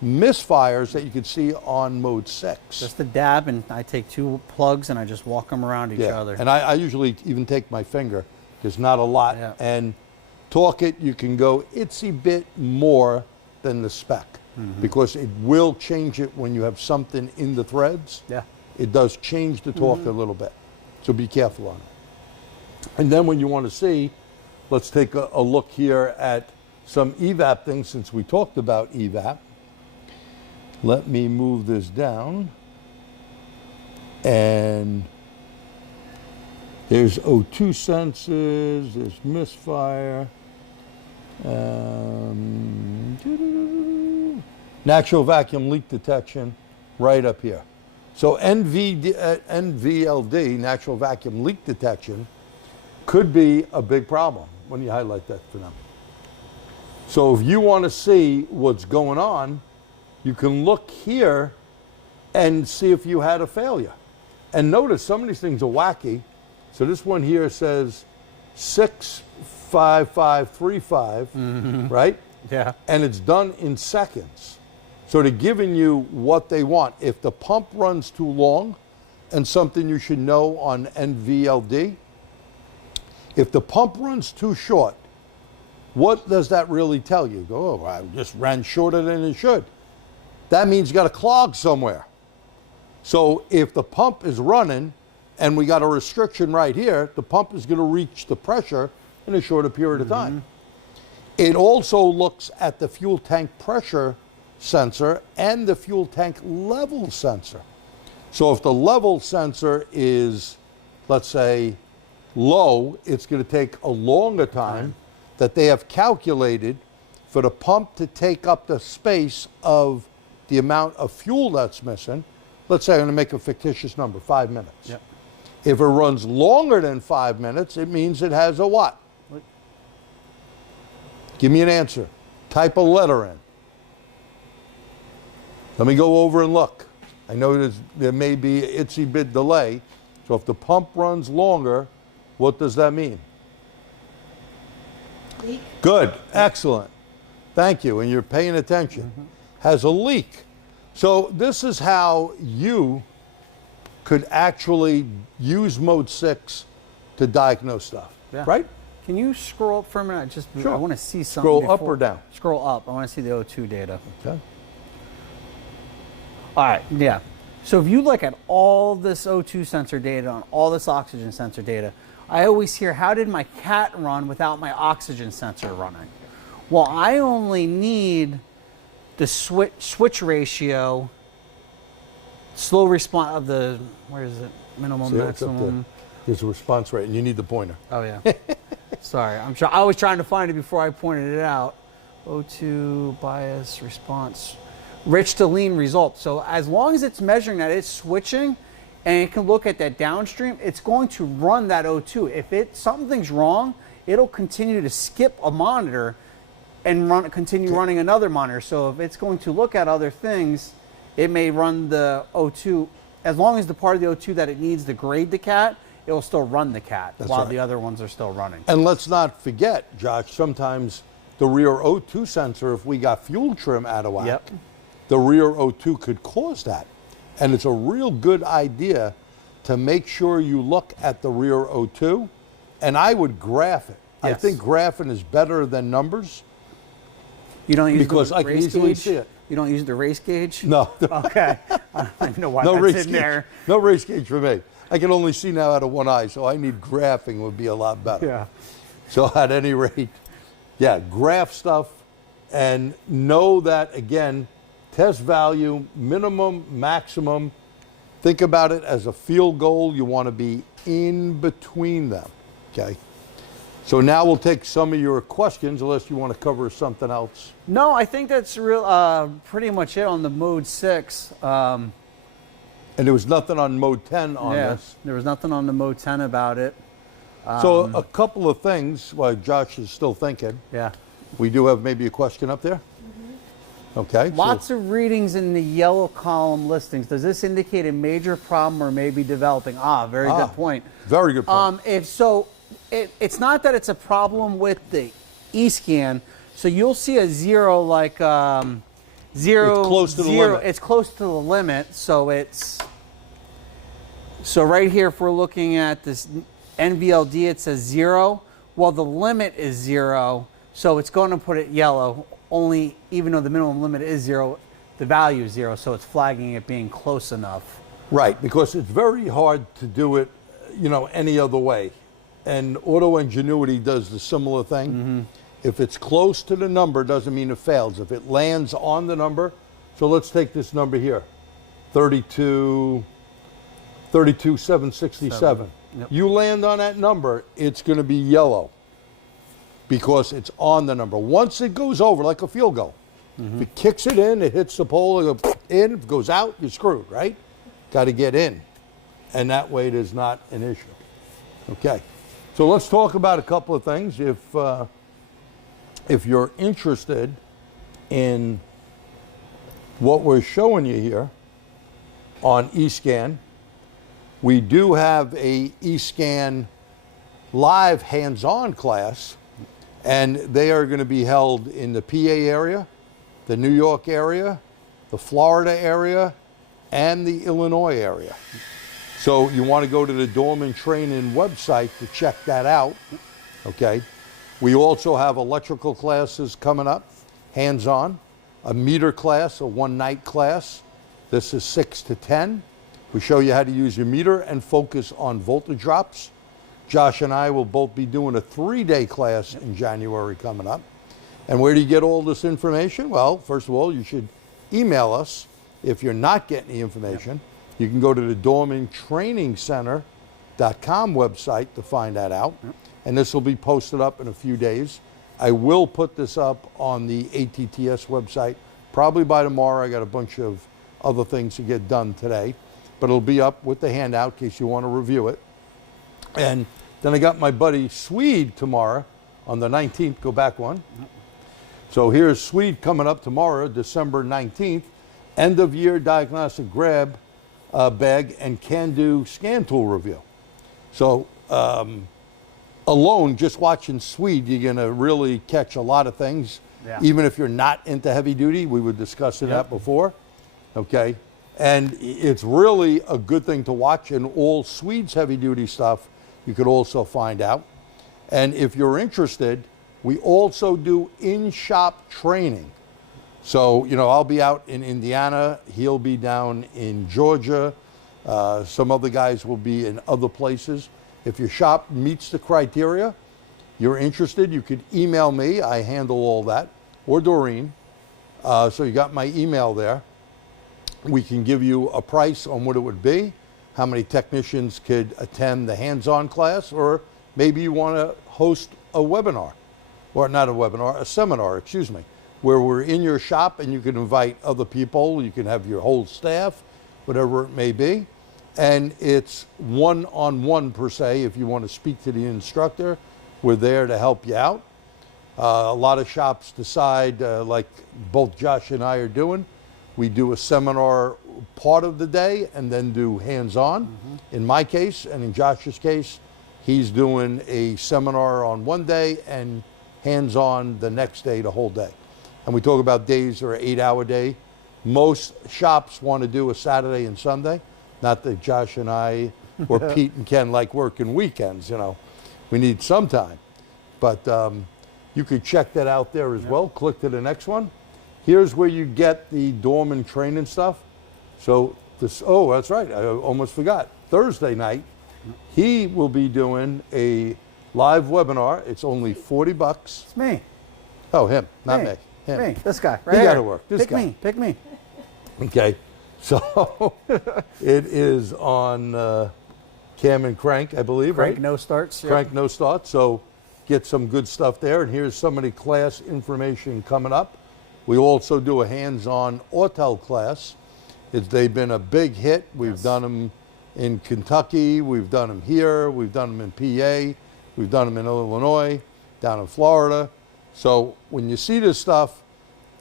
misfires that you can see on mode 6. Just a dab, and I take 2 plugs and I just walk them around each other. And I usually even take my finger. There's not a lot. Yeah. And torque it, you can go itsy bit more than the spec, because it will change it when you have something in the threads. Yeah. It does change the torque a little bit. So be careful on it. And then when you want to see, let's take a look here at some EVAP things since we talked about EVAP. Let me move this down. And there's O2 sensors, there's misfire. Natural vacuum leak detection right up here. So NVLD, natural vacuum leak detection, could be a big problem. Why don't you highlight that for them? So if you want to see what's going on, you can look here and see if you had a failure. And notice some of these things are wacky. So this one here says 65535, right? Yeah. And it's done in seconds. So they're giving you what they want. If the pump runs too long, and something you should know on NVLD, if the pump runs too short, what does that really tell you? Go, oh, I just ran shorter than it should. That means you got a clog somewhere. So if the pump is running and we got a restriction right here, the pump is going to reach the pressure in a shorter period of time. It also looks at the fuel tank pressure sensor and the fuel tank level sensor. So if the level sensor is, let's say, low, it's going to take a longer time that they have calculated for the pump to take up the space of the amount of fuel that's missing. Let's say I'm going to make a fictitious number, 5 minutes. Yep. If it runs longer than 5 minutes, it means it has a what? Give me an answer. Type a letter in. Let me go over and look. I know there may be an itsy bit delay. So if the pump runs longer, what does that mean? Leak. Good. Excellent. Thank you. And you're paying attention. Has a leak. So this is how you could actually use mode 6 to diagnose stuff. Yeah. Right? Can you scroll up for a minute? Sure. I want to see something. Scroll up or down? Scroll up. I want to see the O2 data. Okay. All right, yeah. So if you look at all this O2 sensor data and all this oxygen sensor data, I always hear, how did my cat run without my oxygen sensor running? Well, I only need the switch ratio, slow response of the, where is it, minimum, See, it's up there. maximum. There's a response rate, and you need the pointer. Oh, yeah. Sorry, I was trying to find it before I pointed it out. O2 bias response rich to lean result. So as long as it's measuring that, it's switching, and it can look at that downstream, it's going to run that O2. If something's wrong, it'll continue to skip a monitor and continue running another monitor. So if it's going to look at other things, it may run the O2. As long as the part of the O2 that it needs to grade the cat, it will still run the cat while the other ones are still running. And let's not forget, Josh, sometimes the rear O2 sensor, if we got fuel trim out of whack, the rear O2 could cause that. And it's a real good idea to make sure you look at the rear O2, and I would graph it. I think graphing is better than numbers. You don't use because the I can race easily gauge? see it. You don't use the race gauge? No. Okay. I don't even know why No that's race in gauge. there. No race gauge for me. I can only see now out of one eye, so I need graphing would be a lot better. Yeah. So at any rate, yeah, graph stuff and know that, again, test value, minimum, maximum. Think about it as a field goal. You want to be in between them, okay? So now we'll take some of your questions, unless you want to cover something else. No, I think that's pretty much it on the Mode 6. And there was nothing on Mode 10 on this. There was nothing on the Mode 10 about it. So a couple of things while Josh is still thinking. Yeah. We do have maybe a question up there. Okay. Lots of readings in the yellow column listings. Does this indicate a major problem or maybe developing? Very good point. Very good point. If so, it's not that it's a problem with the eScan. So you'll see a zero like zero. It's close to the limit. It's close to the limit. So right here, if we're looking at this NVLD, it says 0. Well, the limit is 0, so it's going to put it yellow. Only, even though the minimum limit is 0, the value is 0, so it's flagging it being close enough. Right, because it's very hard to do it, any other way. And Auto Ingenuity does the similar thing. If it's close to the number, doesn't mean it fails. If it lands on the number, so let's take this number here, 32,767. Yep. You land on that number, it's going to be yellow because it's on the number. Once it goes over, like a field goal, if it kicks it in, it hits the pole, it goes in, if it goes out, you're screwed, right? Got to get in. And that way it is not an issue. Okay. So let's talk about a couple of things. If you're interested in what we're showing you here on eScan, we do have a eScan live hands-on class, and they are going to be held in the PA area, the New York area, the Florida area, and the Illinois area. So you want to go to the Dorman training website to check that out, okay? We also have electrical classes coming up, hands-on, a meter class, a one-night class. This is 6 to 10. We show you how to use your meter and focus on voltage drops. Josh and I will both be doing a 3-day class in January coming up. And where do you get all this information? Well, first of all, you should email us. If you're not getting the information, you can go to the DormanTrainingCenter.com website to find that out. And this will be posted up in a few days. I will put this up on the ATTS website probably by tomorrow. I got a bunch of other things to get done today. But it'll be up with the handout in case you want to review it. And then I got my buddy Swede tomorrow on the 19th. Go back one. So here's Swede coming up tomorrow, December 19th. End of year diagnostic grab bag and can-do scan tool review. So alone, just watching Swede, you're going to really catch a lot of things. Yeah. Even if you're not into heavy duty, we were discussing that before. Okay. And it's really a good thing to watch, and all Swede's heavy-duty stuff you could also find out. And if you're interested, we also do in-shop training. So, I'll be out in Indiana. He'll be down in Georgia. Some other guys will be in other places. If your shop meets the criteria, you're interested, you could email me. I handle all that, or Doreen. So you got my email there. We can give you a price on what it would be, how many technicians could attend the hands-on class, or maybe you want to host a webinar, or not a webinar, a seminar, excuse me. where we're in your shop and you can invite other people. You can have your whole staff, whatever it may be. And it's one-on-one per se. If you want to speak to the instructor, we're there to help you out. A lot of shops decide, like both Josh and I are doing, we do a seminar part of the day and then do hands-on. In my case, and in Josh's case, he's doing a seminar on one day and hands-on the next day, the whole day. And we talk about days that are 8-hour day. Most shops want to do a Saturday and Sunday. Not that Josh and I or Pete and Ken like working weekends, you know. We need some time. But you could check that out there as well. Click to the next one. Here's where you get the Dorman training stuff. So this, oh, that's right, I almost forgot. Thursday night, he will be doing a live webinar. It's only $40. It's me. Oh, him, not me. Him. Me, this guy, right He here. got to work. This guy. Pick me. Okay, so it is on Cam and Crank, I believe, Crank right? no starts. Crank no start. So get some good stuff there. And here's some of the class information coming up. We also do a hands-on Autel class. They've been a big hit. We've done them in Kentucky. We've done them here. We've done them in PA. We've done them in Illinois, down in Florida. So when you see this stuff,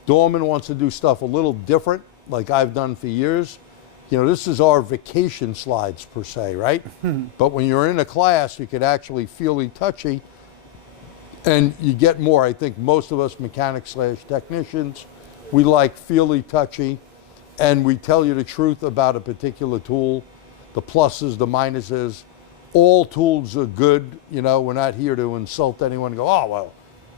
Dorman wants to do stuff a little different, like I've done for years. You know, this is our vacation slides per se, right? But when you're in a class, you could actually feely touchy, and you get more. I think most of us mechanics / technicians, we like feely touchy, and we tell you the truth about a particular tool, the pluses, the minuses. All tools are good. You know, we're not here to insult anyone and go, oh, well,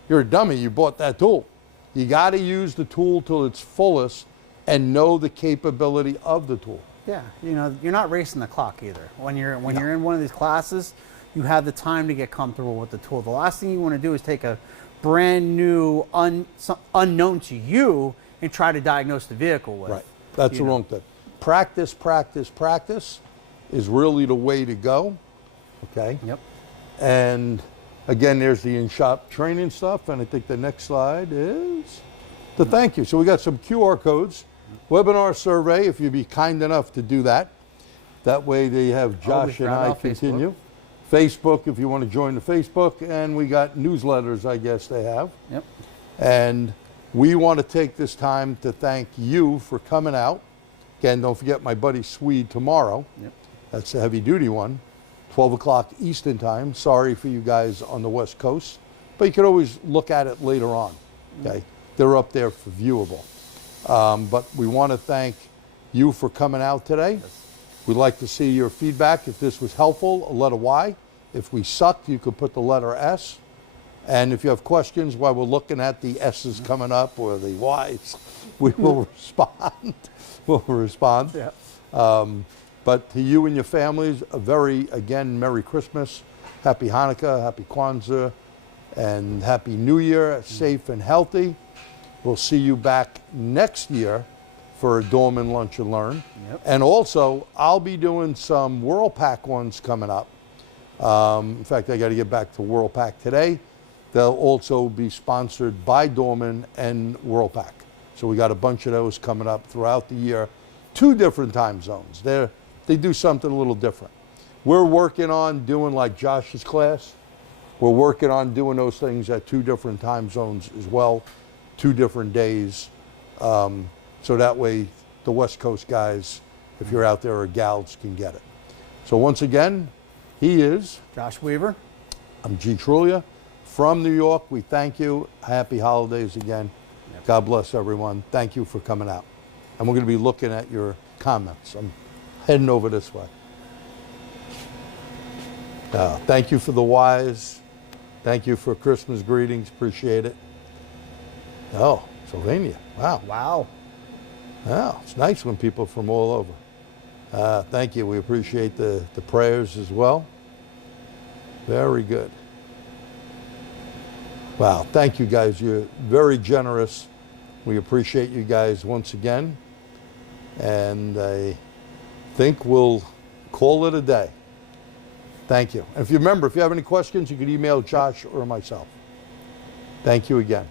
you're a dummy, you bought that tool. You got to use the tool till its fullest and know the capability of the tool. Yeah, you know, you're not racing the clock either. When you're in one of these classes, you have the time to get comfortable with the tool. The last thing you want to do is take a brand new, unknown to you and try to diagnose the vehicle with. Right, that's the wrong thing. Practice, practice, practice is really the way to go, okay? Yep. And again, there's the in-shop training stuff, and I think the next slide is the thank you. So we got some QR codes. Webinar survey, if you'd be kind enough to do that. That way they have Josh and I continue. Facebook, if you want to join the Facebook, and we got newsletters, I guess they have. Yep. And we want to take this time to thank you for coming out. Again, don't forget my buddy Swede tomorrow. Yep. That's a heavy duty one. 12 o'clock Eastern time. Sorry for you guys on the West Coast, but you can always look at it later on, okay? They're up there for viewable. But we want to thank you for coming out today. We'd like to see your feedback. If this was helpful, a letter Y. If we sucked, you could put the letter S. And if you have questions while we're looking at the S's coming up or the Y's, we will respond. We'll respond. Yeah. But to you and your families, a very, again, Merry Christmas, Happy Hanukkah, Happy Kwanzaa, and Happy New Year, safe and healthy. We'll see you back next year for a Dorman Lunch and Learn. Yep. And also, I'll be doing some WorldPack ones coming up. In fact, I got to get back to WorldPack today. They'll also be sponsored by Dorman and WorldPack. So we got a bunch of those coming up throughout the year. 2 different time zones. They do something a little different. We're working on doing like Josh's class. We're working on doing those things at 2 different time zones as well, 2 different days. So that way the West Coast guys, if you're out there, or gals, can get it. So once again, he is Josh Weaver. I'm G Truglia from New York. We thank you. Happy holidays again. Yep. God bless everyone. Thank you for coming out. And we're going to be looking at your comments. I'm heading over this way. Thank you for the Ys. Thank you for Christmas greetings. Appreciate it. Oh, Sylvania. Wow. Wow. Wow. It's nice when people from all over. Thank you. We appreciate the prayers as well. Very good. Wow. Thank you guys. You're very generous. We appreciate you guys once again. And I think we'll call it a day. Thank you. And if you remember, if you have any questions, you can email Josh or myself. Thank you again.